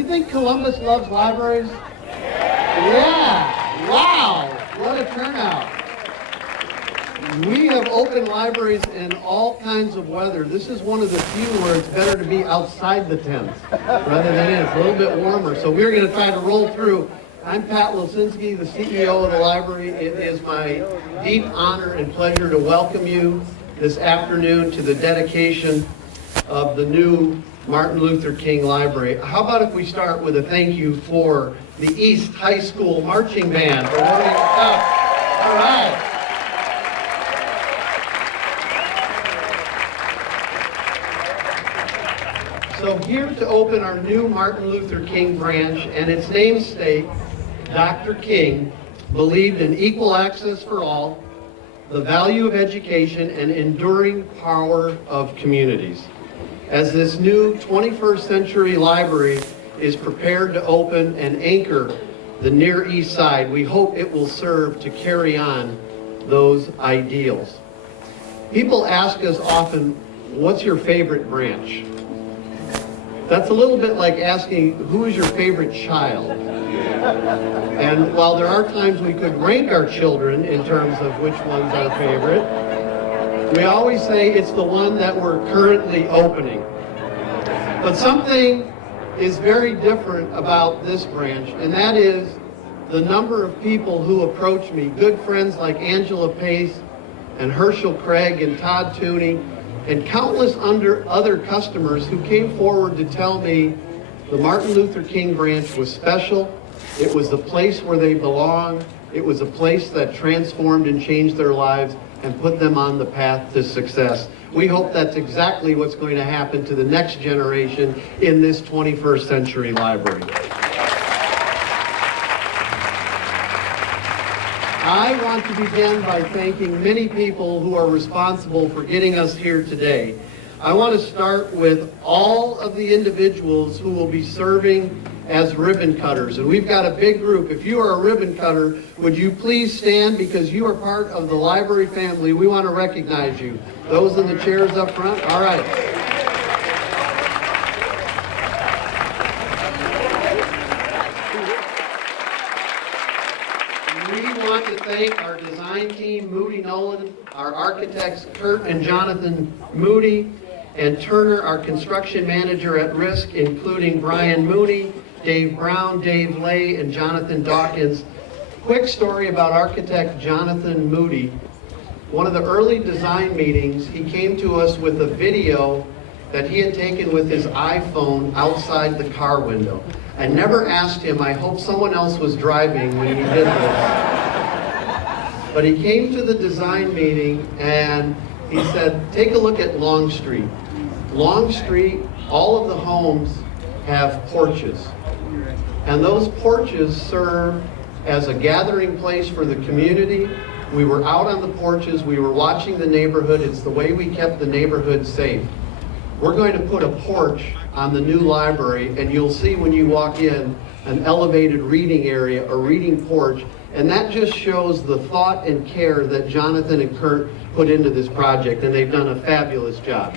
you think Columbus loves libraries? Yeah, wow, what a turnout. We have open libraries in all kinds of weather. This is one of the few where it's better to be outside the tent rather than in. It's a little bit warmer. So we're going to try to roll through. I'm Pat Losinski, the CEO of the library. It is my deep honor and pleasure to welcome you this afternoon to the dedication of the new Martin Luther King Library. How about if we start with a thank you for the East High School Marching Band for warming us up. All right. So here to open our new Martin Luther King branch, and its namesake, Dr. King, believed in equal access for all, the value of education, and enduring power of communities. As this new 21st century library is prepared to open and anchor the Near East Side, we hope it will serve to carry on those ideals. People ask us often, what's your favorite branch? That's a little bit like asking, who is your favorite child? And while there are times we could rank our children in terms of which one's our favorite, we always say it's the one that we're currently opening. But something is very different about this branch, and that is the number of people who approach me, good friends like Angela Pace and Herschel Craig and Todd Tooney, and countless other customers who came forward to tell me the Martin Luther King branch was special, it was the place where they belong, it was a place that transformed and changed their lives and put them on the path to success. We hope that's exactly what's going to happen to the next generation in this 21st century library. I want to begin by thanking many people who are responsible for getting us here today. I want to start with all of the individuals who will be serving as ribbon cutters. And we've got a big group. If you are a ribbon cutter, would you please stand because you are part of the library family. We want to recognize you. Those in the chairs up front? All right. We want to thank our design team, Moody Nolan, our architects, Kurt and Jonathan Moody, and Turner, our construction manager at risk, including Brian Mooney, Dave Brown, Dave Lay, and Jonathan Dawkins. Quick story about architect Jonathan Moody. One of the early design meetings, he came to us with a video that he had taken with his iPhone outside the car window. I never asked him, I hope someone else was driving when he did this. But he came to the design meeting and he said, take a look at Long Street. Long Street, all of the homes have porches. And those porches serve as a gathering place for the community. We were out on the porches, we were watching the neighborhood. It's the way we kept the neighborhood safe. We're going to put a porch on the new library, and you'll see when you walk in an elevated reading area, a reading porch, and that just shows the thought and care that Jonathan and Kurt put into this project, and they've done a fabulous job.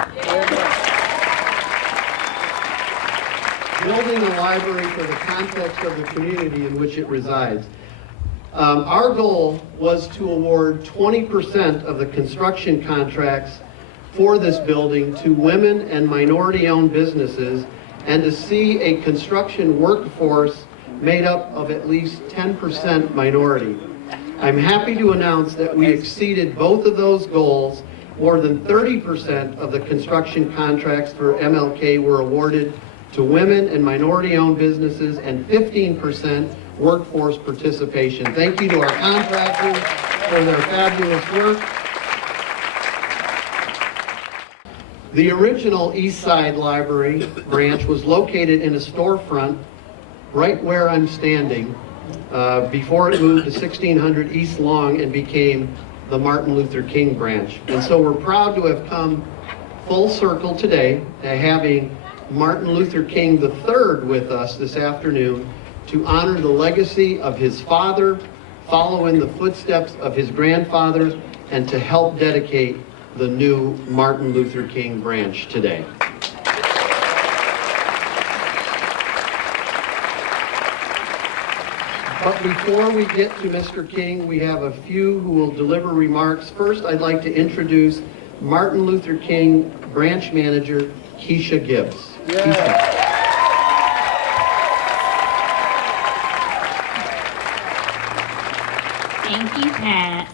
Building a library for the context of the community in which it resides. Our goal was to award 20% of the construction contracts for this building to women and minority-owned businesses, and to see a construction workforce made up of at least 10% minority. I'm happy to announce that we exceeded both of those goals. More than 30% of the construction contracts for MLK were awarded to women and minority-owned businesses, and 15% workforce participation. Thank you to our contractors for their fabulous work. The original East Side Library branch was located in a storefront right where I'm standing before it moved to 1600 East Long and became the Martin Luther King branch. And so we're proud to have come full circle today, having Martin Luther King III with us this afternoon to honor the legacy of his father, follow in the footsteps of his grandfather, and to help dedicate the new Martin Luther King branch today. But before we get to Mr. King, we have a few who will deliver remarks. First, I'd like to introduce Martin Luther King Branch Manager, Keisha Gibbs. Keisha. Thank you, Pat.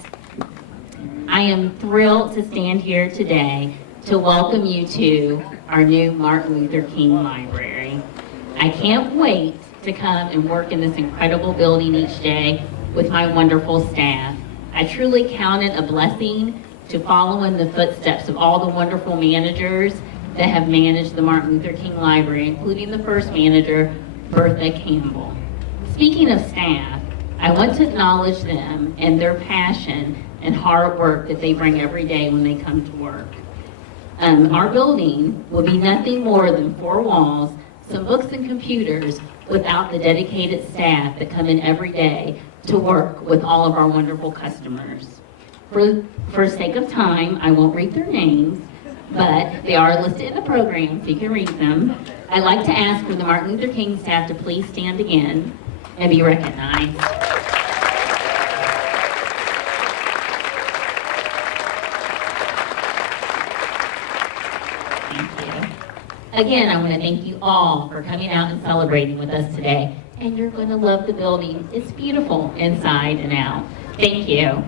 I am thrilled to stand here today to welcome you to our new Martin Luther King Library. I can't wait to come and work in this incredible building each day with my wonderful staff. I truly count it a blessing to follow in the footsteps of all the wonderful managers that have managed the Martin Luther King Library, including the first manager, Bertha Campbell. Speaking of staff, I want to acknowledge them and their passion and hard work that they bring every day when they come to work. Our building will be nothing more than four walls, some books and computers, without the dedicated staff that come in every day to work with all of our wonderful customers. For sake of time, I won't read their names, but they are listed in the program, so you can read them. I'd like to ask for the Martin Luther King staff to please stand again and be recognized. Again, I want to thank you all for coming out and celebrating with us today. And you're going to love the building. It's beautiful inside and out. Thank you.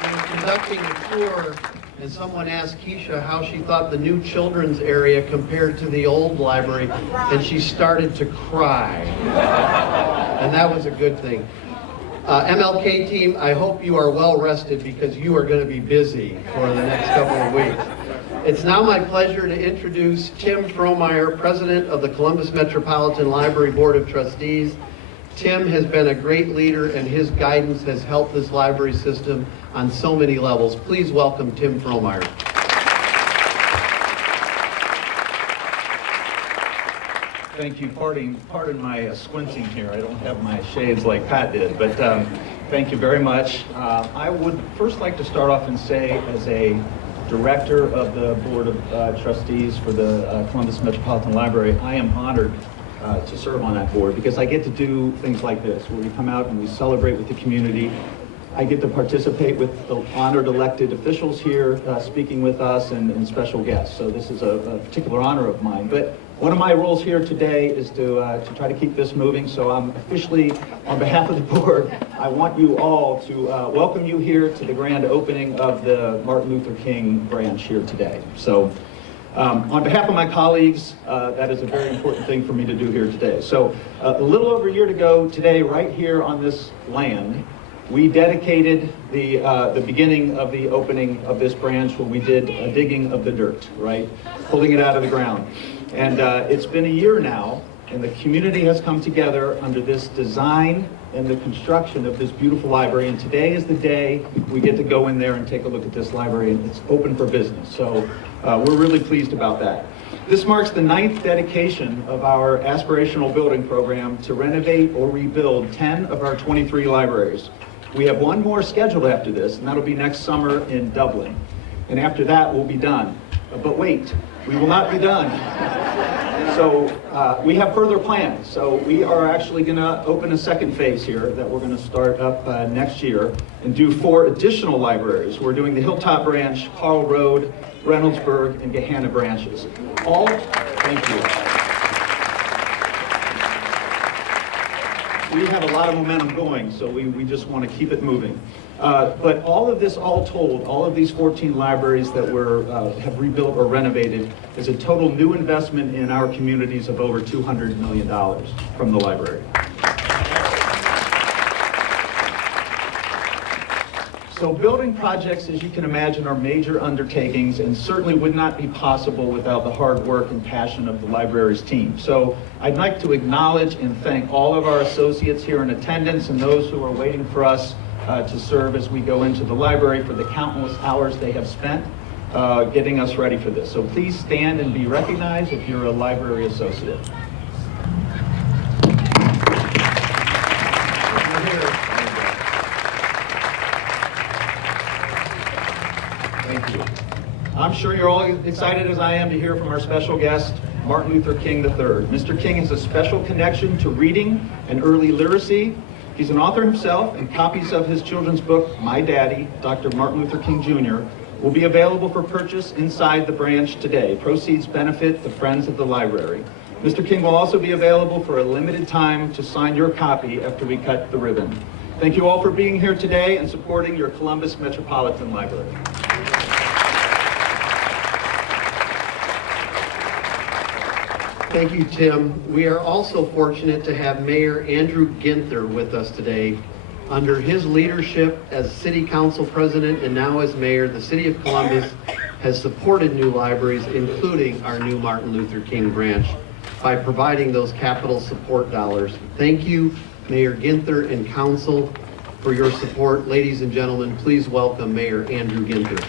We were conducting a tour, and someone asked Keisha how she thought the new children's area compared to the old library, and she started to cry. And that was a good thing. MLK team, I hope you are well rested because you are going to be busy for the next couple of weeks. It's now my pleasure to introduce Tim Frommeyer, President of the Columbus Metropolitan Library Board of Trustees. Tim has been a great leader and his guidance has helped this library system on so many levels. Please welcome Tim Frommeyer. Thank you. Pardon my squinting here. I don't have my shades like Pat did, but thank you very much. I would first like to start off and say, as a director of the Board of Trustees for the Columbus Metropolitan Library, I am honored to serve on that board because I get to do things like this, where we come out and we celebrate with the community. I get to participate with the honored elected officials here speaking with us and special guests. So this is a particular honor of mine. But one of my roles here today is to try to keep this moving. So I'm officially, on behalf of the board, I want you all to welcome you here to the grand opening of the Martin Luther King branch here today. So on behalf of my colleagues, that is a very important thing for me to do here today. So a little over a year ago today, right here on this land, we dedicated the beginning of the opening of this branch when we did a digging of the dirt, right? Pulling it out of the ground. And it's been a year now, and the community has come together under this design and the construction of this beautiful library. And today is the day we get to go in there and take a look at this library, and it's open for business. So we're really pleased about that. This marks the 9th dedication of our aspirational building program to renovate or rebuild 10 of our 23 libraries. We have one more scheduled after this, and that'll be next summer in Dublin. And after that, we'll be done. But wait, we will not be done. So we have further plans. So we are actually going to open a second phase here that we're going to start up next year and do 4 additional libraries. We're doing the Hilltop Branch, Carl Road, Reynoldsburg, and Gahanna branches. All, thank you. We have a lot of momentum going, so we just want to keep it moving. But all of this, all told, all of these 14 libraries that have rebuilt or renovated is a total new investment in our communities of over $200 million from the library. So building projects, as you can imagine, are major undertakings and certainly would not be possible without the hard work and passion of the library's team. So I'd like to acknowledge and thank all of our associates here in attendance and those who are waiting for us to serve as we go into the library for the countless hours they have spent getting us ready for this. So please stand and be recognized if you're a library associate. Thank you. I'm sure you're all excited as I am to hear from our special guest, Martin Luther King III. Mr. King has a special connection to reading and early literacy. He's an author himself, and copies of his children's book, My Daddy, Dr. Martin Luther King Jr., will be available for purchase inside the branch today. Proceeds benefit the Friends of the Library. Mr. King will also be available for a limited time to sign your copy after we cut the ribbon. Thank you all for being here today and supporting your Columbus Metropolitan Library. Thank you, Tim. We are also fortunate to have Mayor Andrew Ginther with us today. Under his leadership as City Council President and now as Mayor, the City of Columbus has supported new libraries, including our new Martin Luther King branch, by providing those capital support dollars. Thank you, Mayor Ginther and Council, for your support. Ladies and gentlemen, please welcome Mayor Andrew Ginther.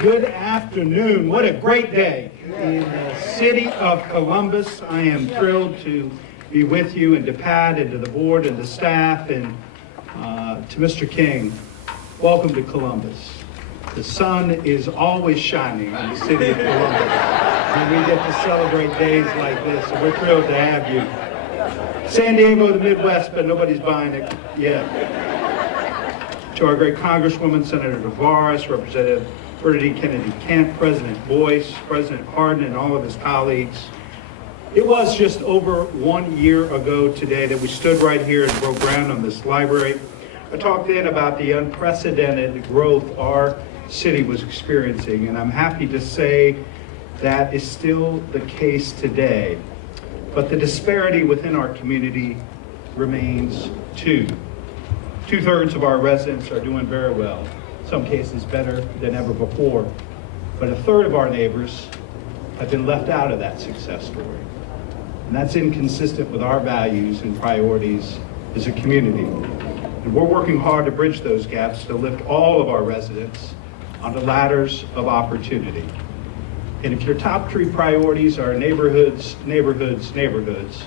Good afternoon. What a great day in the city of Columbus. I am thrilled to be with you and to Pat and to the board and the staff and to Mr. King. Welcome to Columbus. The sun is always shining in the city of Columbus, and we get to celebrate days like this, and we're thrilled to have you. San Diego, the Midwest, but nobody's buying it yet. To our great Congresswoman, Senator Tavares, Representative Bernadette Kennedy Kent, President Boyce, President Hardin, and all of his colleagues. It was just over 1 year ago today that we stood right here and broke ground on this library. I talked then about the unprecedented growth our city was experiencing, and I'm happy to say that is still the case today. But the disparity within our community remains too. 2/3 of our residents are doing very well, some cases better than ever before, but 1/3 of our neighbors have been left out of that success story. And that's inconsistent with our values and priorities as a community. And we're working hard to bridge those gaps to lift all of our residents onto ladders of opportunity. And if your top 3 priorities are neighborhoods, neighborhoods, neighborhoods,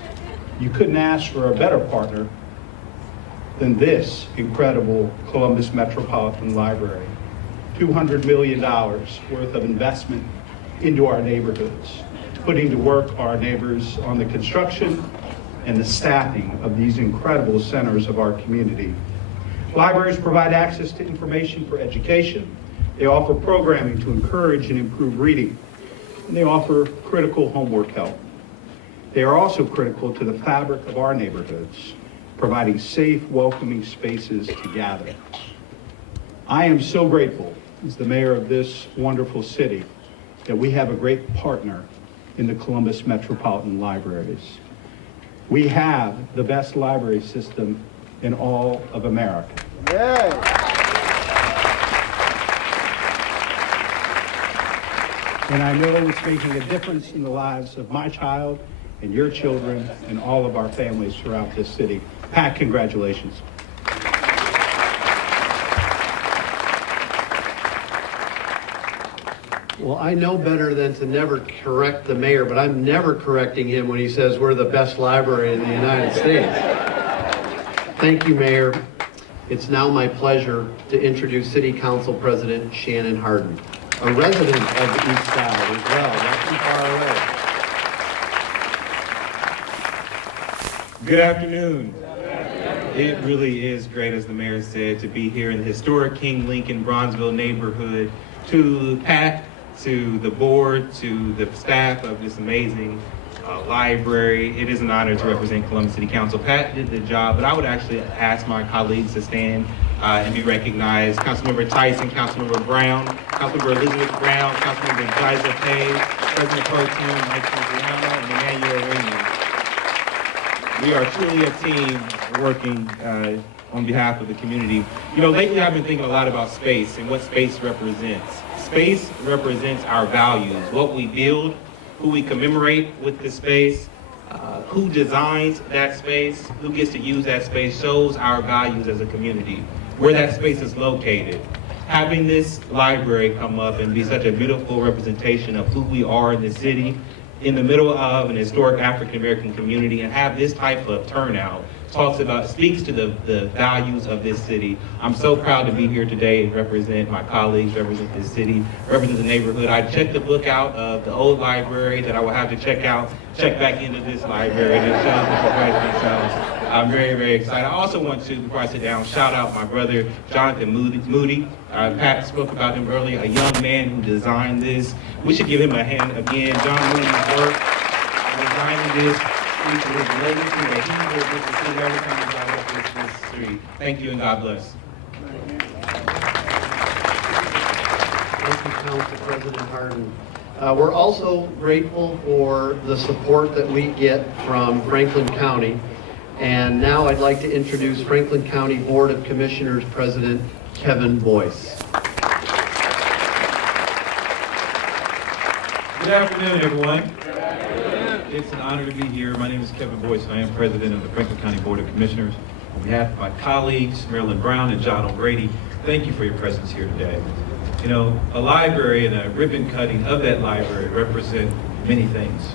you couldn't ask for a better partner than this incredible Columbus Metropolitan Library. $200 million worth of investment into our neighborhoods, putting to work our neighbors on the construction and the staffing of these incredible centers of our community. Libraries provide access to information for education. They offer programming to encourage and improve reading. And they offer critical homework help. They are also critical to the fabric of our neighborhoods, providing safe, welcoming spaces to gather. I am so grateful, as the mayor of this wonderful city, that we have a great partner in the Columbus Metropolitan Libraries. We have the best library system in all of America. Yay. And I know it's making a difference in the lives of my child and your children and all of our families throughout this city. Pat, congratulations. Well, I know better than to never correct the mayor, but I'm never correcting him when he says we're the best library in the United States. Thank you, Mayor. It's now my pleasure to introduce City Council President Shannon Hardin, a resident of the East Side as well, not too far away. Good afternoon. It really is great, as the mayor said, to be here in the historic King Lincoln Bronzeville neighborhood. To Pat, to the board, to the staff of this amazing library, it is an honor to represent Columbus City Council. Pat did the job, but I would actually ask my colleagues to stand and be recognized. Councilmember Tyson, Councilmember Brown, Councilmember Elizabeth Brown, Councilmember Liza Page, President Pro Tem Mike Triviano, and Emmanuel Raymond. We are truly a team working on behalf of the community. You know, lately I've been thinking a lot about space and what space represents. Space represents our values, what we build, who we commemorate with the space, who designs that space, who gets to use that space, shows our values as a community, where that space is located. Having this library come up and be such a beautiful representation of who we are in the city, in the middle of an historic African American community, and have this type of turnout speaks to the values of this city. I'm so proud to be here today and represent my colleagues, represent this city, represent the neighborhood. I checked the book out of the old library that I will have to check back into this library and show the president. So I'm very, very excited. I also want to, before I sit down, shout out my brother, Jonathan Moody. Pat spoke about him earlier, a young man who designed this. We should give him a hand again. John Moody's work designing this. His legacy that he will get to see every time he drives up this street. Thank you and God bless. Thank you, Council President Harden. We're also grateful for the support that we get from Franklin County. And now I'd like to introduce Franklin County Board of Commissioners President Kevin Boyce. Good afternoon, everyone. It's an honor to be here. My name is Kevin Boyce, and I am president of the Franklin County Board of Commissioners. On behalf of my colleagues, Marilyn Brown and John O'Grady, thank you for your presence here today. You know, a library and a ribbon cutting of that library represent many things.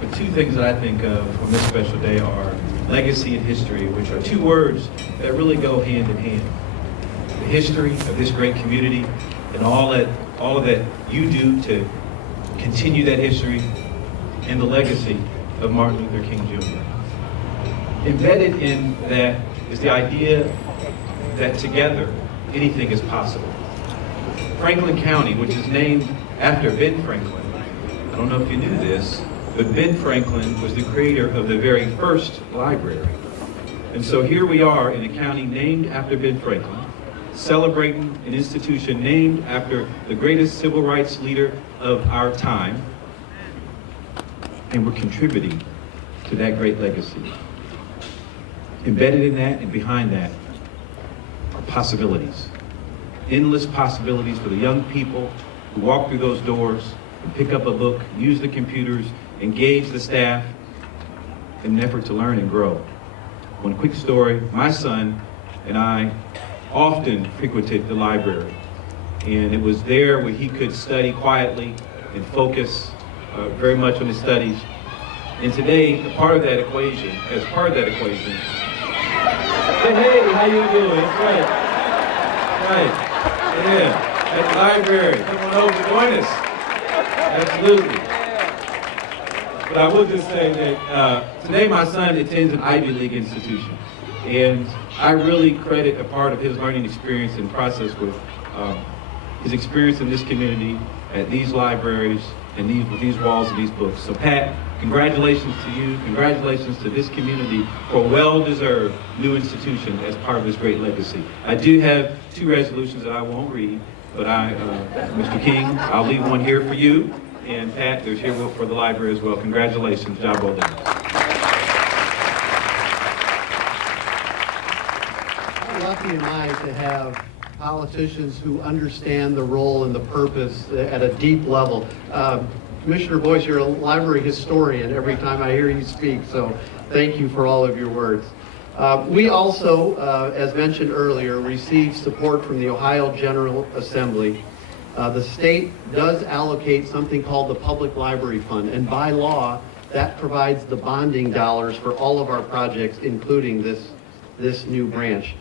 But two things that I think of on this special day are legacy and history, which are two words that really go hand in hand. The history of this great community and all that you do to continue that history, and the legacy of Martin Luther King Jr. Embedded in that is the idea that together anything is possible. Franklin County, which is named after Ben Franklin, I don't know if you knew this, but Ben Franklin was the creator of the very first library. And so here we are in a county named after Ben Franklin, celebrating an institution named after the greatest civil rights leader of our time, and we're contributing to that great legacy. Embedded in that and behind that are possibilities. Endless possibilities for the young people who walk through those doors and pick up a book, use the computers, engage the staff in an effort to learn and grow. One quick story, my son and I often frequented the library, and it was there where he could study quietly and focus very much on his studies. And today, as part of that equation, hey, how you doing? That's right. Yeah, at the library, come on over to join us. Absolutely. But I will just say that today my son attends an Ivy League institution, and I really credit a part of his learning experience and process with his experience in this community, at these libraries, and these walls and these books. So Pat, congratulations to you, congratulations to this community for a well-deserved new institution as part of this great legacy. I do have two resolutions that I won't read, but Mr. King, I'll leave one here for you, and Pat, there's here for the library as well. Congratulations, job well done. How lucky am I to have politicians who understand the role and the purpose at a deep level. Commissioner Boyce, you're a library historian every time I hear you speak, so thank you for all of your words. We also, as mentioned earlier, received support from the Ohio General Assembly. The state does allocate something called the Public Library Fund, and by law, that provides the bonding dollars for all of our projects, including this new branch.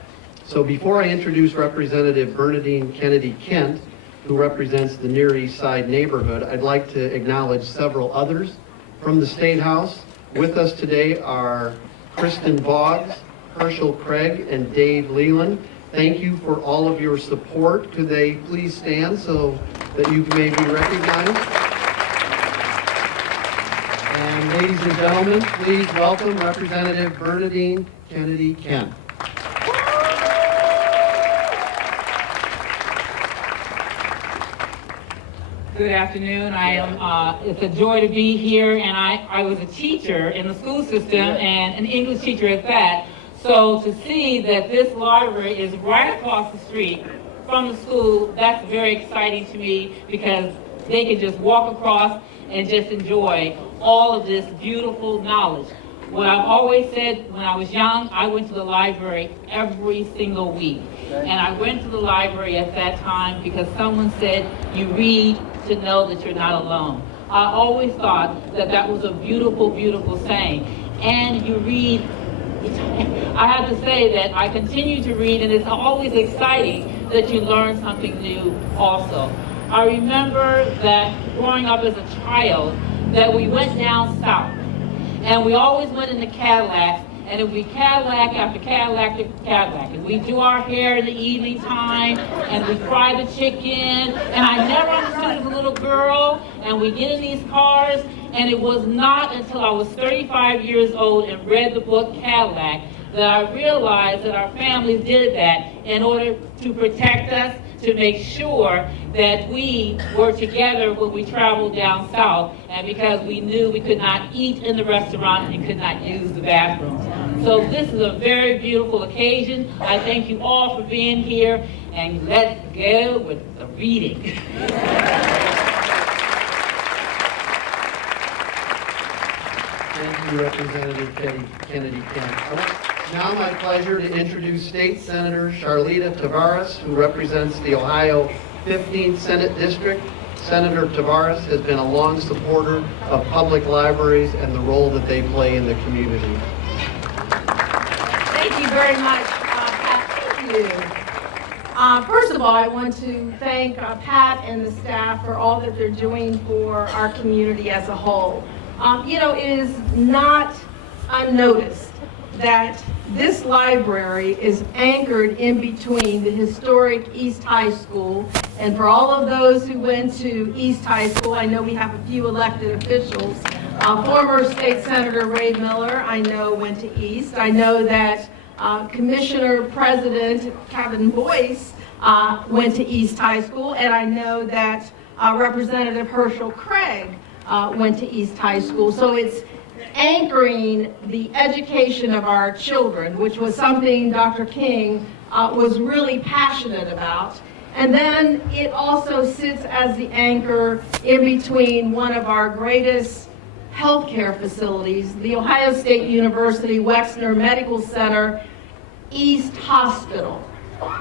So before I introduce Representative Bernadine Kennedy Kent, who represents the Near East Side neighborhood, I'd like to acknowledge several others from the State House. With us today are Kristen Boggs, Herschel Craig, and Dave Leland. Thank you for all of your support. Could they please stand so that you may be recognized? And ladies and gentlemen, please welcome Representative Bernadine Kennedy Kent. Good afternoon. It's a joy to be here, and I was a teacher in the school system and an English teacher at that. So to see that this library is right across the street from the school, that's very exciting to me because they can just walk across and just enjoy all of this beautiful knowledge. What I've always said when I was young, I went to the library every single week. And I went to the library at that time because someone said, you read to know that you're not alone. I always thought that that was a beautiful, beautiful saying. And you read, I have to say that I continue to read, and it's always exciting that you learn something new also. I remember that growing up as a child, that we went down south, and we always went in the Cadillacs, and it would be Cadillac after Cadillac after Cadillac. And we do our hair in the evening time, and we fry the chicken, and I never understood as a little girl, and we get in these cars, and it was not until I was 35 years old and read the book Cadillac that I realized that our families did that in order to protect us, to make sure that we were together when we traveled down south, and because we knew we could not eat in the restaurant and could not use the bathrooms. So this is a very beautiful occasion. I thank you all for being here, and let's go with the reading. Thank you, Representative Kennedy Kent. Now my pleasure to introduce State Senator Charlita Tavares, who represents the Ohio 15th Senate District. Senator Tavares has been a long supporter of public libraries and the role that they play in the community. Thank you very much, Pat. Thank you. First of all, I want to thank Pat and the staff for all that they're doing for our community as a whole. It is not unnoticed that this library is anchored in between the historic East High School, and for all of those who went to East High School, I know we have a few elected officials. Former State Senator Ray Miller, I know, went to East. I know that Commissioner President Kevin Boyce went to East High School, and I know that Representative Herschel Craig went to East High School. So it's anchoring the education of our children, which was something Dr. King was really passionate about. And then it also sits as the anchor in between one of our greatest healthcare facilities, the Ohio State University Wexner Medical Center East Hospital.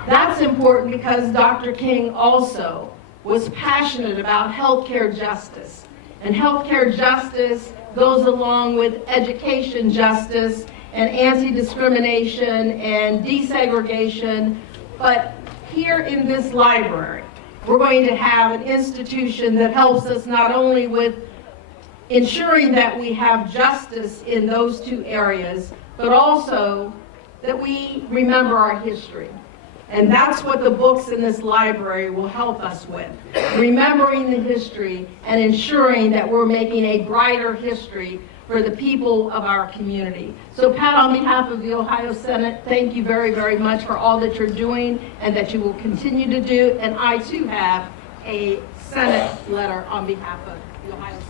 That's important because Dr. King also was passionate about healthcare justice. And healthcare justice goes along with education justice and anti-discrimination and desegregation. But here in this library, we're going to have an institution that helps us not only with ensuring that we have justice in those two areas, but also that we remember our history. And that's what the books in this library will help us with. Remembering the history and ensuring that we're making a brighter history for the people of our community. So Pat, on behalf of the Ohio Senate, thank you very, very much for all that you're doing and that you will continue to do. And I too have a Senate letter on behalf of the Ohio Senate.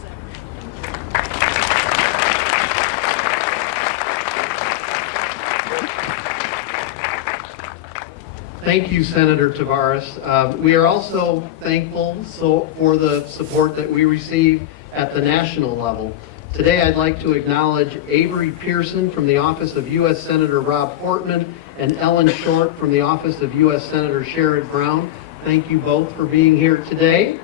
Thank you, Senator Tavares. We are also thankful for the support that we receive at the national level. Today, I'd like to acknowledge Avery Pearson from the office of U.S. Senator Rob Portman and Ellen Short from the office of U.S. Senator Sherrod Brown. Thank you both for being here today.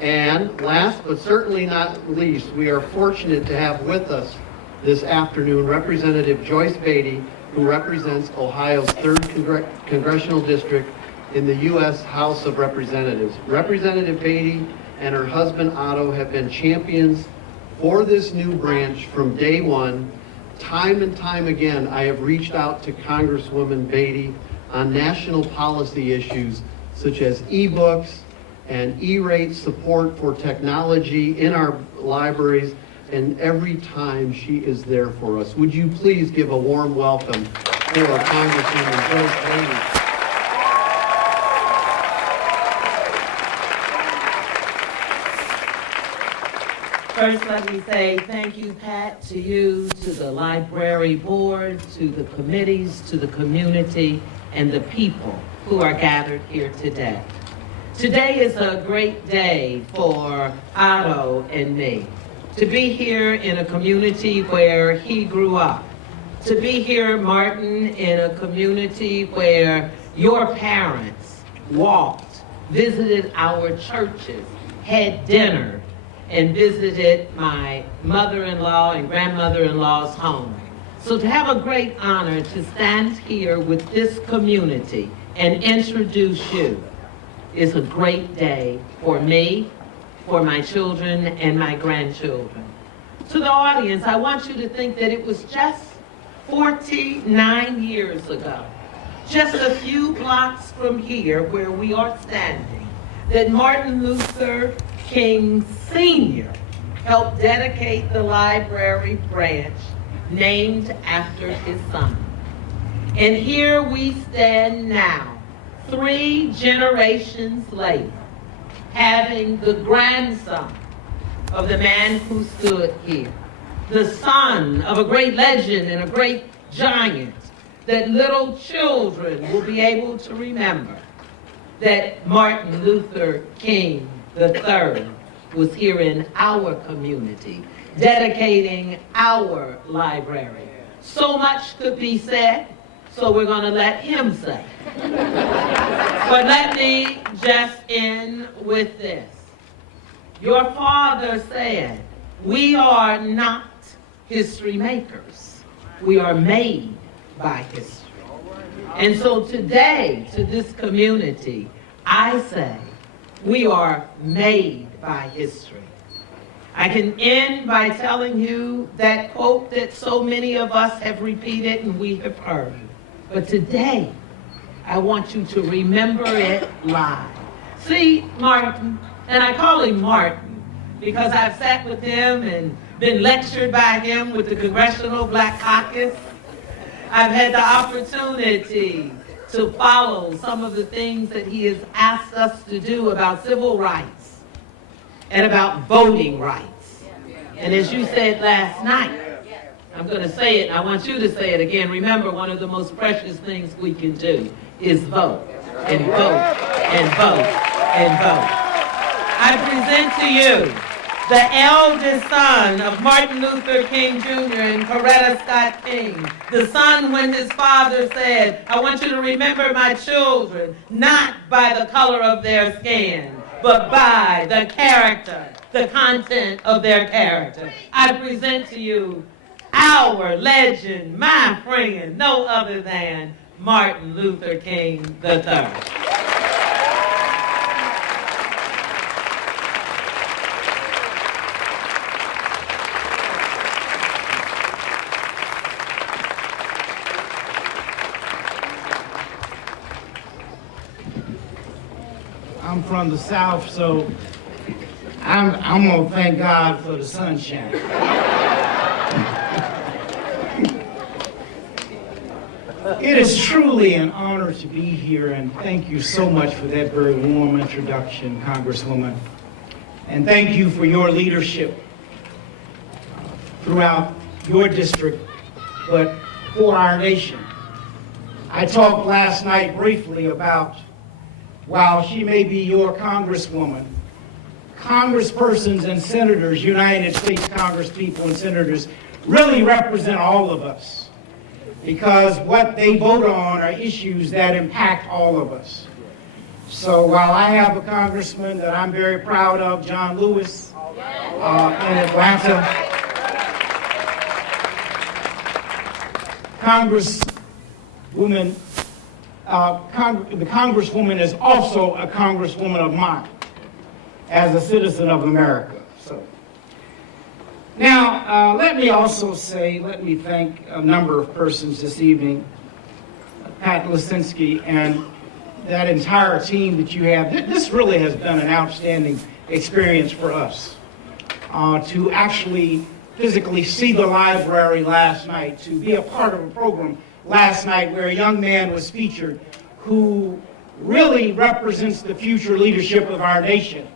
And last but certainly not least, we are fortunate to have with us this afternoon Representative Joyce Beatty, who represents Ohio's 3rd Congressional District in the U.S. House of Representatives. Representative Beatty and her husband Otto have been champions for this new branch from day one. Time and time again, I have reached out to Congresswoman Beatty on national policy issues such as e-books and e-rate support for technology in our libraries, and every time she is there for us. Would you please give a warm welcome for Congresswoman Joyce Beatty. First, let me say thank you, Pat, to you, to the library board, to the committees, to the community, and the people who are gathered here today. Today is a great day for Otto and me. To be here in a community where he grew up. To be here, Martin, in a community where your parents walked, visited our churches, had dinner, and visited my mother-in-law and grandmother-in-law's home. So to have a great honor to stand here with this community and introduce you is a great day for me, for my children, and my grandchildren. To the audience, I want you to think that it was just 49 years ago, just a few blocks from here where we are standing, that Martin Luther King Sr. helped dedicate the library branch named after his son. And here we stand now, 3 generations later, having the grandson of the man who stood here, the son of a great legend and a great giant, that little children will be able to remember that Martin Luther King III was here in our community, dedicating our library. So much could be said, so we're going to let him say. But let me just end with this. Your father said, we are not history makers. We are made by history. And so today, to this community, I say, we are made by history. I can end by telling you that quote that so many of us have repeated and we have heard. But today, I want you to remember it live. See, Martin, and I call him Martin because I've sat with him and been lectured by him with the Congressional Black Caucus. I've had the opportunity to follow some of the things that he has asked us to do about civil rights and about voting rights. And as you said last night, I'm going to say it, and I want you to say it again. Remember, one of the most precious things we can do is vote, and vote, and vote, and vote. I present to you the eldest son of Martin Luther King Jr. and Coretta Scott King, the son when his father said, I want you to remember my children, not by the color of their skin, but by the character, the content of their character. I present to you our legend, my friend, no other than Martin Luther King III. I'm from the South, so I'm gonna thank God for the sunshine. It is truly an honor to be here, and thank you so much for that very warm introduction, Congresswoman. And thank you for your leadership throughout your district, but for our nation. I talked last night briefly about, while she may be your Congresswoman, Congresspersons and senators, United States Congresspeople and senators, really represent all of us, because what they vote on are issues that impact all of us. So while I have a congressman that I'm very proud of, John Lewis, in Atlanta, the Congresswoman is also a Congresswoman of mine as a citizen of America. So now, let me thank a number of persons this evening, Pat Lisinski and that entire team that you have. This really has been an outstanding experience for us to actually physically see the library last night, to be a part of a program last night where a young man was featured who really represents the future leadership of our nation.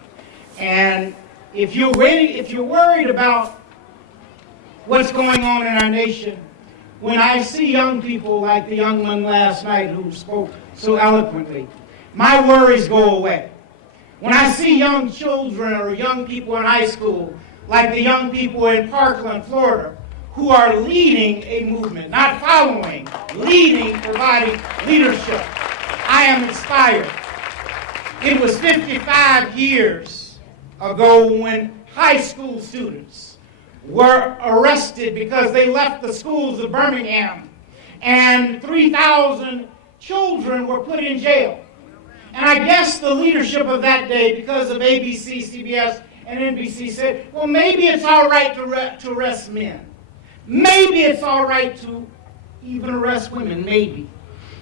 And if you're worried about what's going on in our nation, when I see young people like the young one last night who spoke so eloquently, my worries go away. When I see young children or young people in high school, like the young people in Parkland, Florida, who are leading a movement, not following, leading, providing leadership, I am inspired. It was 55 years ago when high school students were arrested because they left the schools of Birmingham, and 3,000 children were put in jail. And I guess the leadership of that day, because of ABC, CBS, and NBC, said, well, maybe it's all right to arrest men. Maybe it's all right to even arrest women, maybe.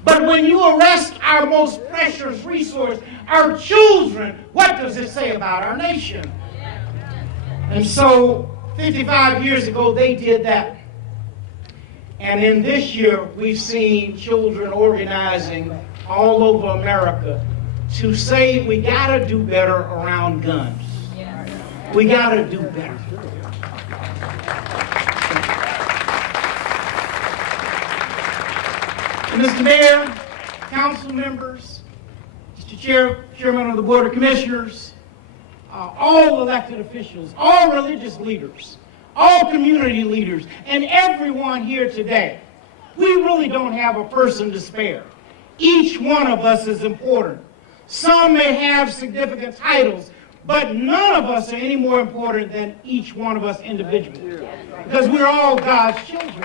But when you arrest our most precious resource, our children, what does it say about our nation? And so 55 years ago, they did that. And in this year, we've seen children organizing all over America to say we got to do better around guns. We got to do better. And Mr. Mayor, council members, Mr. Chairman of the Board of Commissioners, all elected officials, all religious leaders, all community leaders, and everyone here today, we really don't have a person to spare. Each one of us is important. Some may have significant titles, but none of us are any more important than each one of us individually, because we're all God's children.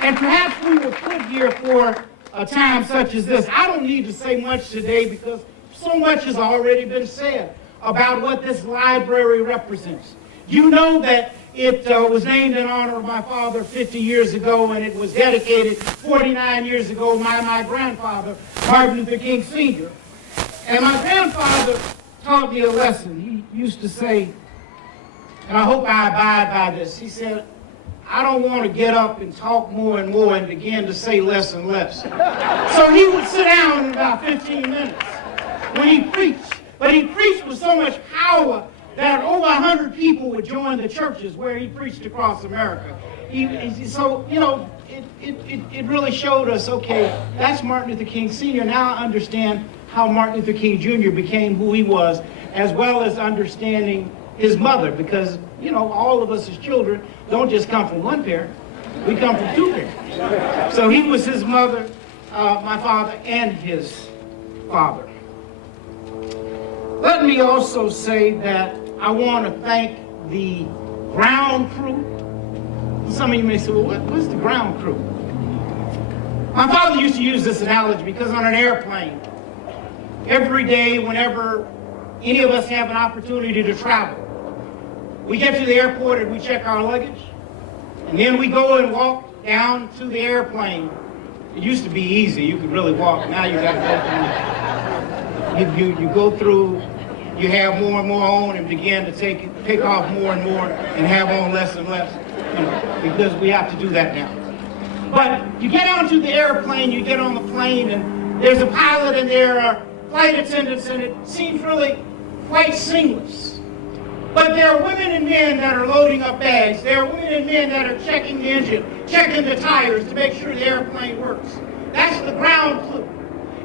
And perhaps we were put here for a time such as this. I don't need to say much today because so much has already been said about what this library represents. You know that it was named in honor of my father 50 years ago, and it was dedicated 49 years ago by my grandfather, Martin Luther King Sr. And my grandfather taught me a lesson. He used to say, and I hope I abide by this, he said, I don't want to get up and talk more and more and begin to say less and less. So he would sit down in about 15 minutes when he preached. But he preached with so much power that over 100 people would join the churches where he preached across America. So, you know, it really showed us, okay, that's Martin Luther King Sr. Now I understand how Martin Luther King Jr. became who he was, as well as understanding his mother, because, you know, all of us as children don't just come from one parent, we come from two parents. So he was his mother, my father, and his father. Let me also say that I want to thank the ground crew. Some of you may say, well, what's the ground crew? My father used to use this analogy because on an airplane, every day, whenever any of us have an opportunity to travel, we get to the airport and we check our luggage, and then we go and walk down to the airplane. It used to be easy. You could really walk. Now you got to go through. You go through, you have more and more on and begin to take off more and more and have on less and less, you know, because we have to do that now. But you get onto the airplane, you get on the plane, and there's a pilot and there are flight attendants, and it seems really quite seamless. But there are women and men that are loading up bags. There are women and men that are checking the engine, checking the tires to make sure the airplane works. That's the ground crew.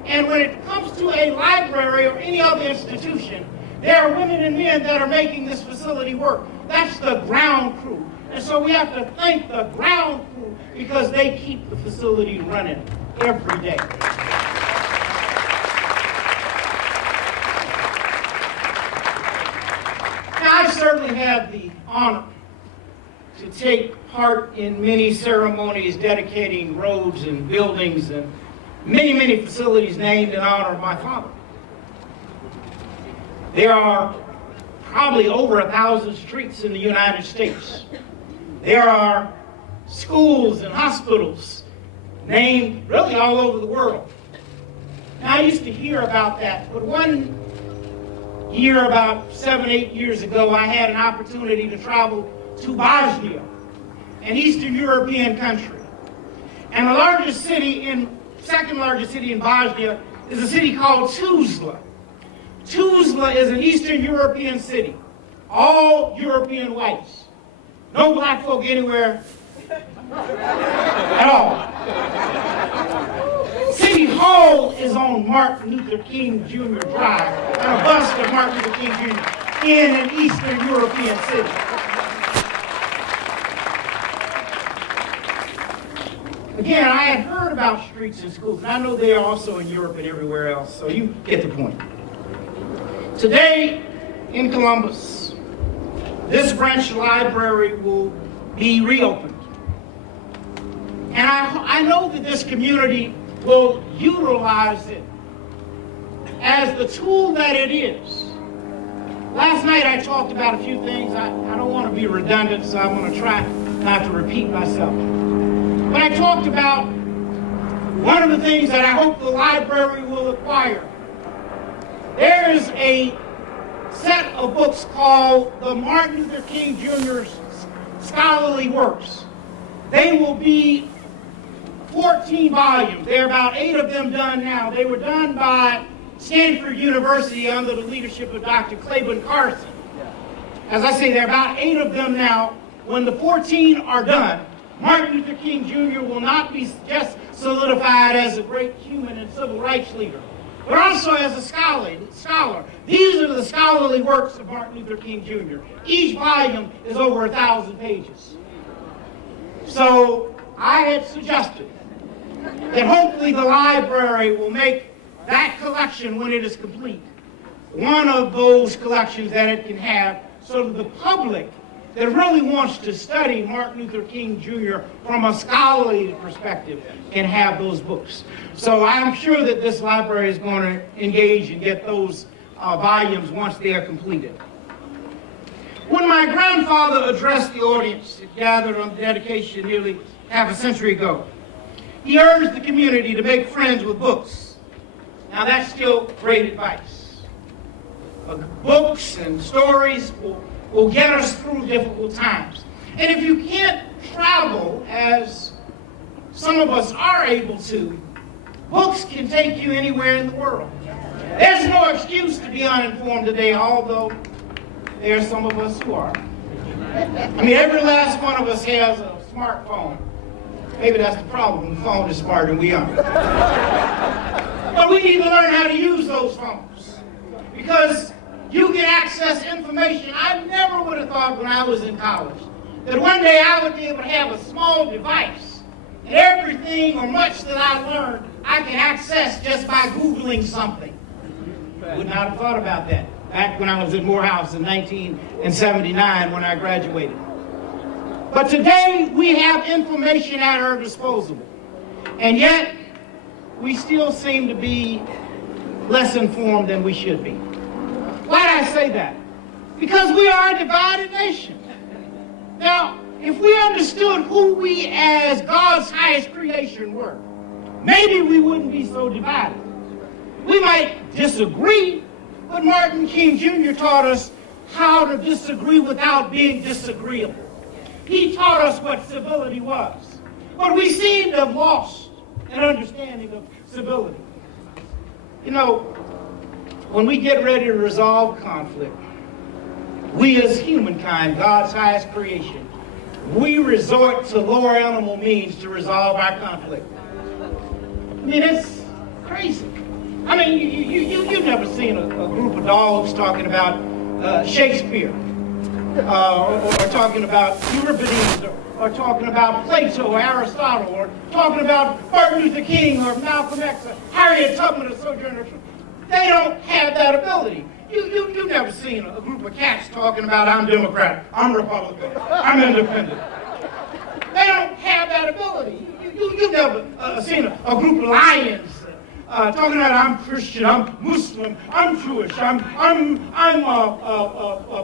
And when it comes to a library or any other institution, there are women and men that are making this facility work. That's the ground crew. And so we have to thank the ground crew because they keep the facility running every day. Now, I certainly have the honor to take part in many ceremonies dedicating roads and buildings and many, many facilities named in honor of my father. There are probably over 1,000 streets in the United States. There are schools and hospitals named really all over the world. Now, I used to hear about that, but one year, about 7, 8 years ago, I had an opportunity to travel to Bosnia, an Eastern European country. And the second largest city in Bosnia is a city called Tuzla. Tuzla is an Eastern European city, all European whites. No black folk anywhere at all. City Hall is on Martin Luther King Jr. Drive, and a bust of Martin Luther King Jr. in an Eastern European city. Again, I had heard about streets and schools, and I know they are also in Europe and everywhere else, so you get the point. Today in Columbus, this branch library will be reopened. And I know that this community will utilize it as the tool that it is. Last night I talked about a few things. I don't want to be redundant, so I'm going to try not to repeat myself. But I talked about one of the things that I hope the library will acquire. There is a set of books called the Martin Luther King Jr. Scholarly Works. They will be 14 volumes. There are about 8 of them done now. They were done by Stanford University under the leadership of Dr. Claiborne Carson. As I say, there are about 8 of them now. When the 14 are done, Martin Luther King Jr. will not be just solidified as a great human and civil rights leader, but also as a scholar. These are the scholarly works of Martin Luther King Jr. Each volume is over 1,000 pages. So I had suggested that hopefully the library will make that collection, when it is complete, one of those collections that it can have, so that the public that really wants to study Martin Luther King Jr. from a scholarly perspective can have those books. So I'm sure that this library is going to engage and get those volumes once they are completed. When my grandfather addressed the audience gathered on dedication nearly half a century ago, he urged the community to make friends with books. Now that's still great advice. Books and stories will get us through difficult times. And if you can't travel, as some of us are able to, books can take you anywhere in the world. There's no excuse to be uninformed today, although there are some of us who are. I mean, every last one of us has a smartphone. Maybe that's the problem. The phone is smarter than we are. But we need to learn how to use those phones, because you can access information. I never would have thought when I was in college that one day I would be able to have a small device and everything or much that I learned I can access just by Googling something. Would not have thought about that back when I was at Morehouse in 1979 when I graduated. But today we have information at our disposal, and yet we still seem to be less informed than we should be. Why do I say that? Because we are a divided nation. Now, if we understood who we as God's highest creation were, maybe we wouldn't be so divided. We might disagree, but Martin King Jr. taught us how to disagree without being disagreeable. He taught us what civility was. But we seem to have lost an understanding of civility. You know, when we get ready to resolve conflict, we as humankind, God's highest creation, we resort to lower animal means to resolve our conflict. I mean, it's crazy. I mean, you've never seen a group of dogs talking about Shakespeare, or talking about Euripides, or talking about Plato or Aristotle, or talking about Martin Luther King or Malcolm X or Harriet Tubman or Sojourner Truth. They don't have that ability. You've never seen a group of cats talking about I'm Democrat, I'm Republican, I'm independent. They don't have that ability. You've never seen a group of lions talking about I'm Christian, I'm Muslim, I'm Jewish, I'm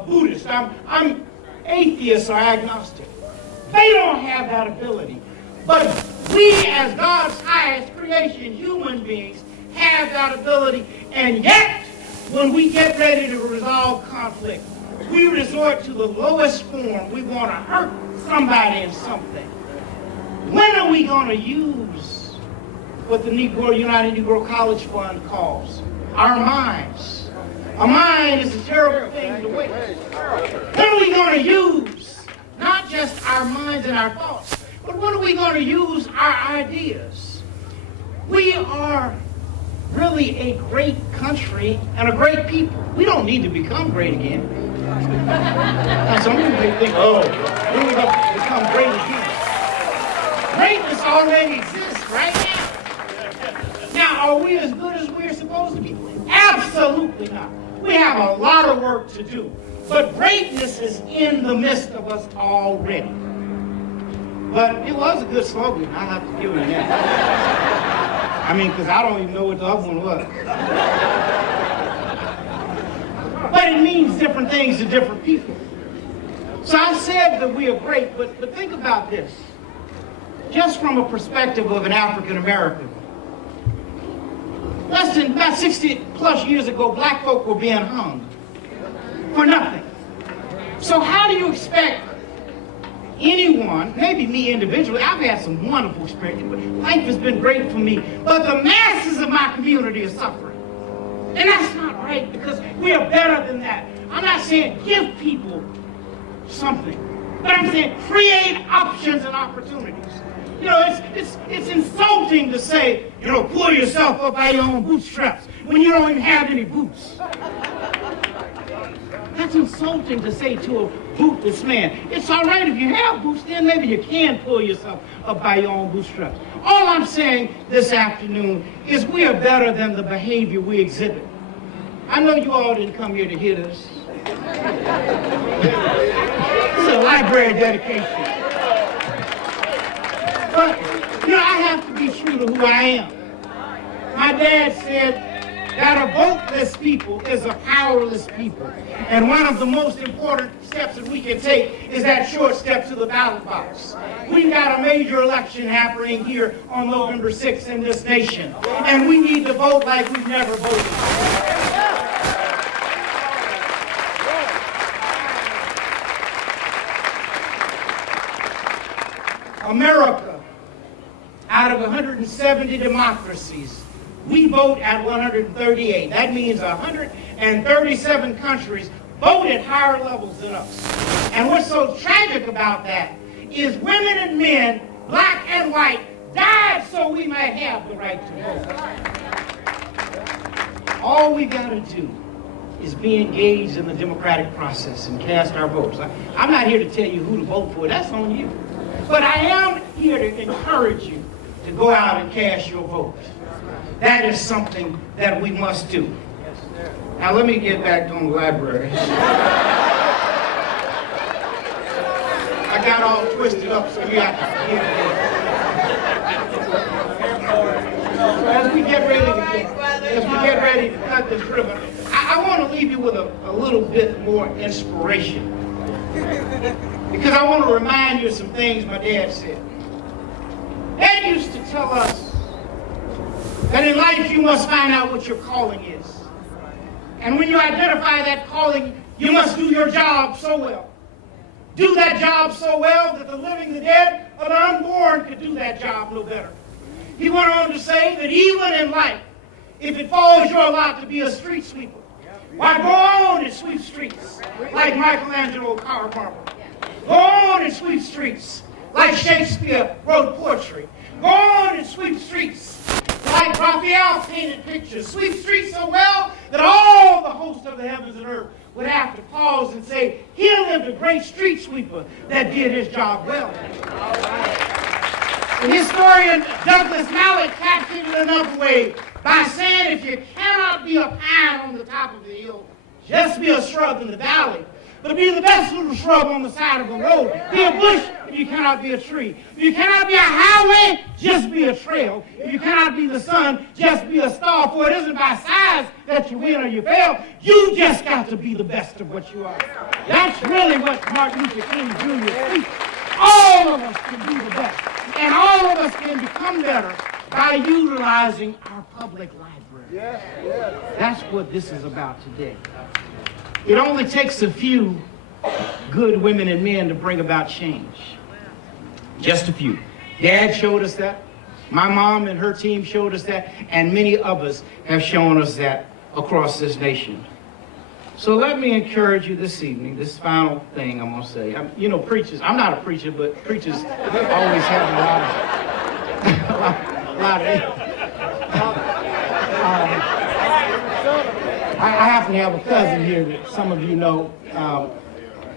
Buddhist, I'm atheist or agnostic. They don't have that ability. But we as God's highest creation, human beings, have that ability, and yet when we get ready to resolve conflict, we resort to the lowest form. We want to hurt somebody in something. When are we going to use what the United Negro College Fund calls our minds? A mind is a terrible thing to waste. When are we going to use not just our minds and our thoughts, but when are we going to use our ideas? We are really a great country and a great people. We don't need to become great again. Now, some people think, oh, we're going to become great again. Greatness already exists right now. Now, are we as good as we're supposed to be? Absolutely. Absolutely not. We have a lot of work to do. But greatness is in the midst of us already. But it was a good slogan. I have to give him that. I mean, because I don't even know what the other one was. But it means different things to different people. So I said that we are great, but think about this. Just from a perspective of an African American. Less than about 60 plus years ago, black folk were being hung for nothing. So how do you expect anyone, maybe me individually, I've had some wonderful experiences, but life has been great for me, but the masses of my community are suffering. And that's not right, because we are better than that. I'm not saying give people something, but I'm saying create options and opportunities. You know, it's insulting to say, you know, pull yourself up by your own bootstraps when you don't even have any boots. That's insulting to say to a bootless man. It's all right if you have boots, then maybe you can pull yourself up by your own bootstraps. All I'm saying this afternoon is we are better than the behavior we exhibit. I know you all didn't come here to hear this. It's a library dedication. But, you know, I have to be true to who I am. My dad said that a voteless people is a powerless people. And one of the most important steps that we can take is that short step to the ballot box. We've got a major election happening here on November 6th in this nation. And we need to vote like we've never voted. America, out of 170 democracies, we vote at 138. That means 137 countries vote at higher levels than us. And what's so tragic about that is women and men, black and white, died so we might have the right to vote. All we got to do is be engaged in the democratic process and cast our votes. I'm not here to tell you who to vote for. That's on you. But I am here to encourage you to go out and cast your vote. That is something that we must do. Now let me get back on the library. I got all twisted up, so you have to forgive me. As we get ready to cut this ribbon, I want to leave you with a little bit more inspiration. Because I want to remind you of some things my dad said. Dad used to tell us that in life you must find out what your calling is. And when you identify that calling, you must do your job so well. Do that job so well that the living, the dead, or the unborn could do that job no better. He went on to say that even in life, if it falls your lot to be a street sweeper, why go on and sweep streets like Michelangelo carved marble. Go on and sweep streets like Shakespeare wrote poetry. Go on and sweep streets like Raphael painted pictures. Sweep streets so well that all the hosts of the heavens and earth would have to pause and say, here lived a great street sweeper that did his job well. The historian Douglas Malloch captured it another way by saying, if you cannot be a pine on the top of the hill, just be a shrub in the valley. But be the best little shrub on the side of the road. Be a bush if you cannot be a tree. If you cannot be a highway, just be a trail. If you cannot be the sun, just be a star. For it isn't by size that you win or you fail. You just got to be the best of what you are. That's really what Martin Luther King Jr. preached. All of us can be the best. And all of us can become better by utilizing our public library. That's what this is about today. It only takes a few good women and men to bring about change. Just a few. Dad showed us that. My mom and her team showed us that. And many of us have shown us that across this nation. So let me encourage you this evening, this final thing I'm going to say. You know, preachers, I'm not a preacher, but preachers always have a lot of I happen to have a cousin here that some of you know,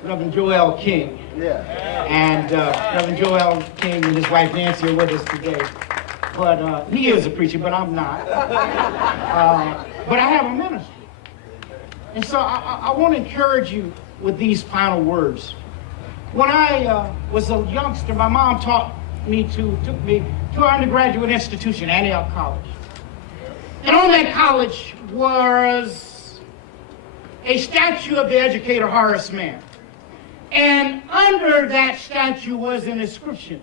Reverend Joel King. And Reverend Joel King and his wife Nancy are with us today. But he is a preacher, but I'm not. But I have a ministry. And so I want to encourage you with these final words. When I was a youngster, my mom took me to our undergraduate institution, Antioch College. And on that college was a statue of the educator Horace Mann. And under that statue was an inscription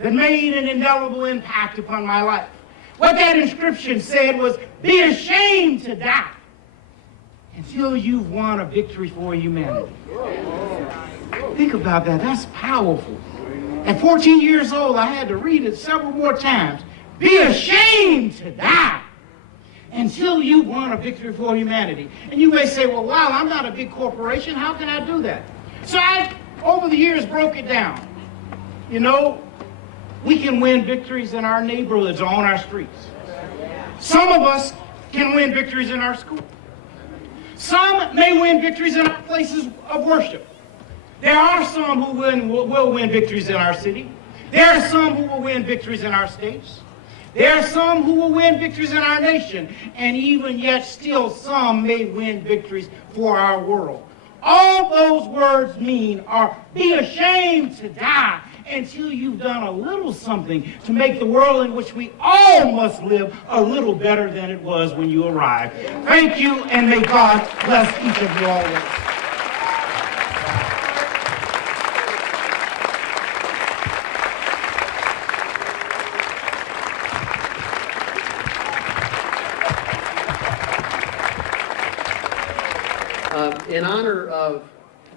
that made an indelible impact upon my life. What that inscription said was, "Be ashamed to die until you've won a victory for humanity." Think about that. That's powerful. At 14 years old, I had to read it several more times. Be ashamed to die until you won a victory for humanity. And you may say, well, wow, I'm not a big corporation. How can I do that? So I, over the years, broke it down. You know, we can win victories in our neighborhoods, on our streets. Some of us can win victories in our school. Some may win victories in our places of worship. There are some who will win victories in our city. There are some who will win victories in our states. There are some who will win victories in our nation. And even yet still some may win victories for our world. All those words mean are be ashamed to die until you've done a little something to make the world in which we all must live a little better than it was when you arrived. Thank you, and may God bless each of you always. In honor of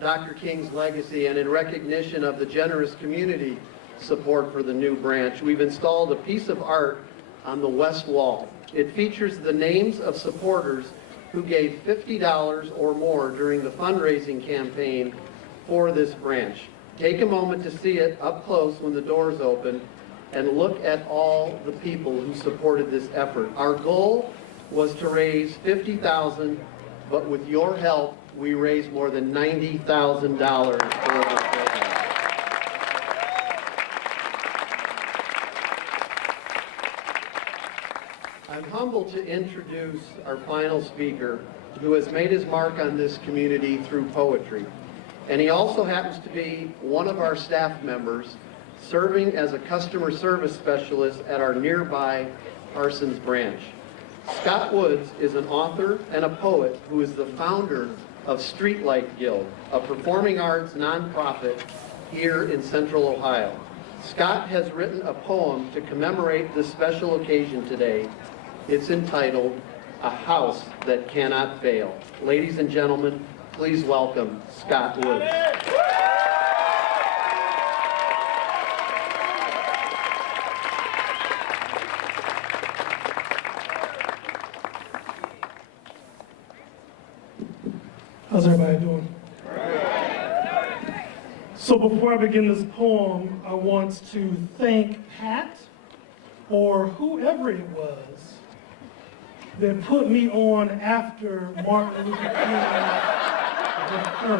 Dr. King's legacy and in recognition of the generous community support for the new branch, we've installed a piece of art on the west wall. It features the names of supporters who gave $50 or more during the fundraising campaign for this branch. Take a moment to see it up close when the doors open and look at all the people who supported this effort. Our goal was to raise $50,000, but with your help, we raised more than $90,000 for this program. I'm humbled to introduce our final speaker, who has made his mark on this community through poetry. And he also happens to be one of our staff members, serving as a customer service specialist at our nearby Parsons branch. Scott Woods is an author and a poet who is the founder of Streetlight Guild, a performing arts nonprofit here in Central Ohio. Scott has written a poem to commemorate this special occasion today. It's entitled, "A House That Cannot Fail." Ladies and gentlemen, please welcome Scott Woods. How's everybody doing? So before I begin this poem, I want to thank Pat or whoever it was that put me on after Martin Luther King III.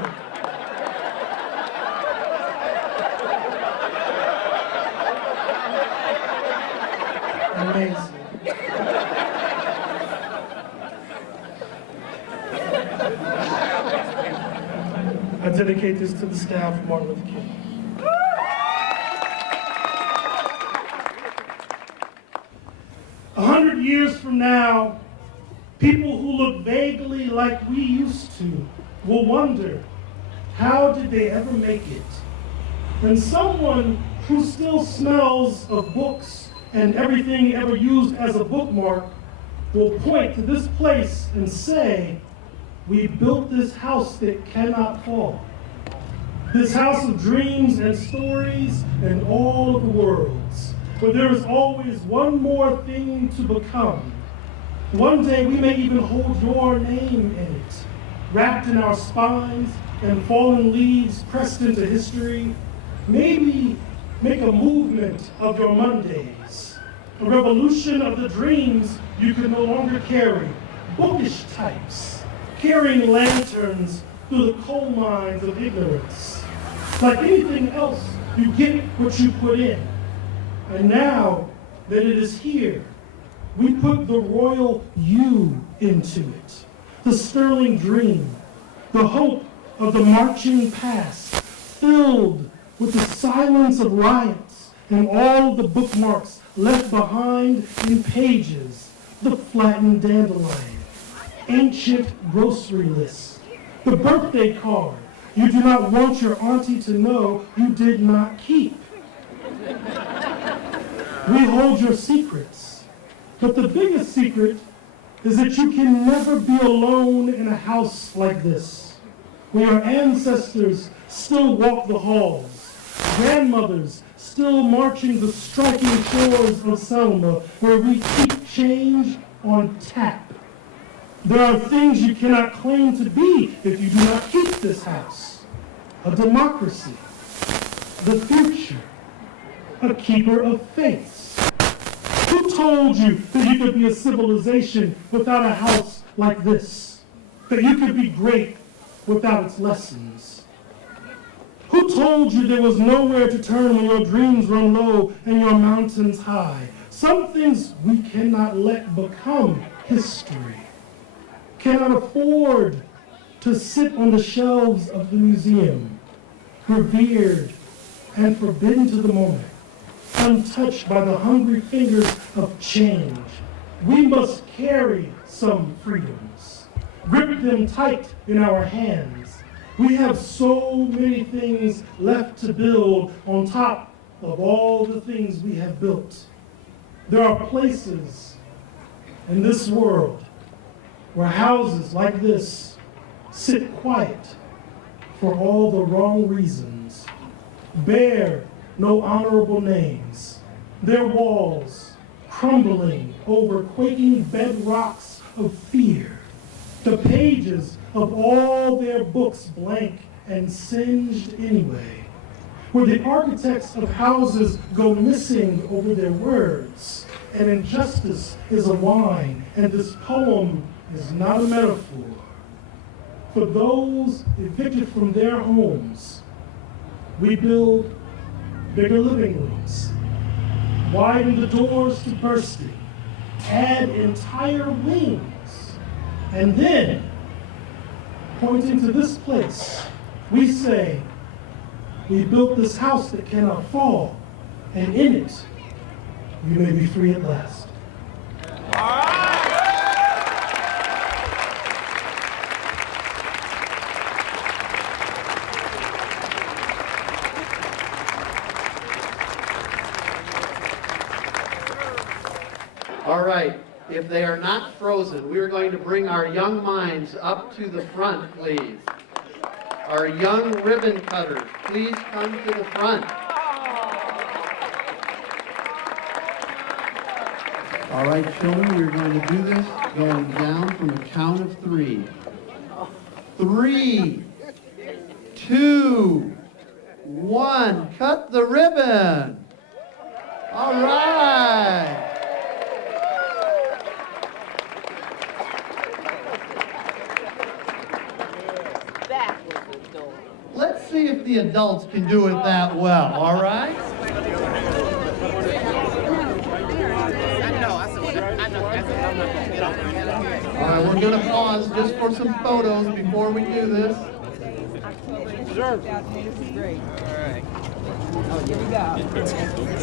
Amazing. I dedicate this to the staff of Martin Luther King. A 100 years from now, people who look vaguely like we used to will wonder, how did they ever make it? And someone who still smells of books and everything ever used as a bookmark will point to this place and say, we built this house that cannot fall. This house of dreams and stories and all of the worlds, where there is always one more thing to become. One day we may even hold your name in it, wrapped in our spines and fallen leaves pressed into history. Maybe make a movement of your Mondays, a revolution of the dreams you can no longer carry, bookish types, carrying lanterns through the coal mines of ignorance. Like anything else, you get what you put in. And now that it is here, we put the royal you into it. the sterling dream, the hope of the marching past, filled with the silence of riots and all the bookmarks left behind in pages, the flattened dandelion, ancient grocery list, the birthday card you do not want your auntie to know you did not keep. We hold your secrets, but the biggest secret is that you can never be alone in a house like this, where your ancestors still walk the halls, grandmothers still marching the striking shores of Selma, where we keep change on tap. There are things you cannot claim to be if you do not keep this house. A democracy, the future, a keeper of faiths. Who told you that you could be a civilization without a house like this? That you could be great without its lessons? Who told you there was nowhere to turn when your dreams run low and your mountains high? Some things we cannot let become history. Cannot afford to sit on the shelves of the museum, revered and forbidden to the moment, untouched by the hungry fingers of change. We must carry some freedoms, grip them tight in our hands. We have so many things left to build on top of all the things we have built. There are places in this world where houses like this sit quiet for all the wrong reasons, bear no honorable names, their walls crumbling over quaking bedrocks of fear, the pages of all their books blank and singed anyway, where the architects of houses go missing over their words, and injustice is a line, and this poem is not a metaphor. For those evicted from their homes, we build bigger living rooms, widen the doors to bursting, add entire wings, and then, pointing to this place, we say, we built this house that cannot fall, and in it, you may be free at last. All right, if they are not frozen, we are going to bring our young minds up to the front, please. Our young ribbon cutters, please come to the front. All right, children, we're going to do this going down from a count of 3. 3, 2, 1, cut the ribbon. All right. Let's see if the adults can do it that well, all right? All right, we're going to pause just for some photos before we do this.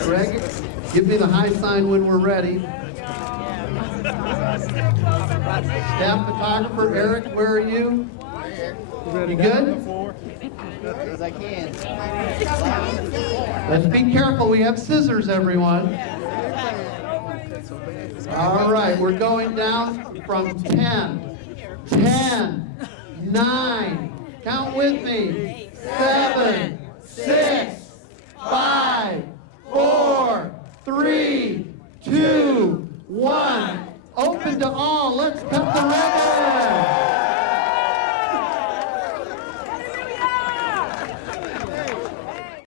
Greg, give me the high sign when we're ready. Staff photographer Eric, where are you? You good? As I can. Let's be careful. We have scissors, everyone. All right, we're going down from 10. 10, 9, count with me. 7, 6, 5, 4, 3, 2, 1. Open to all. Let's cut the ribbon.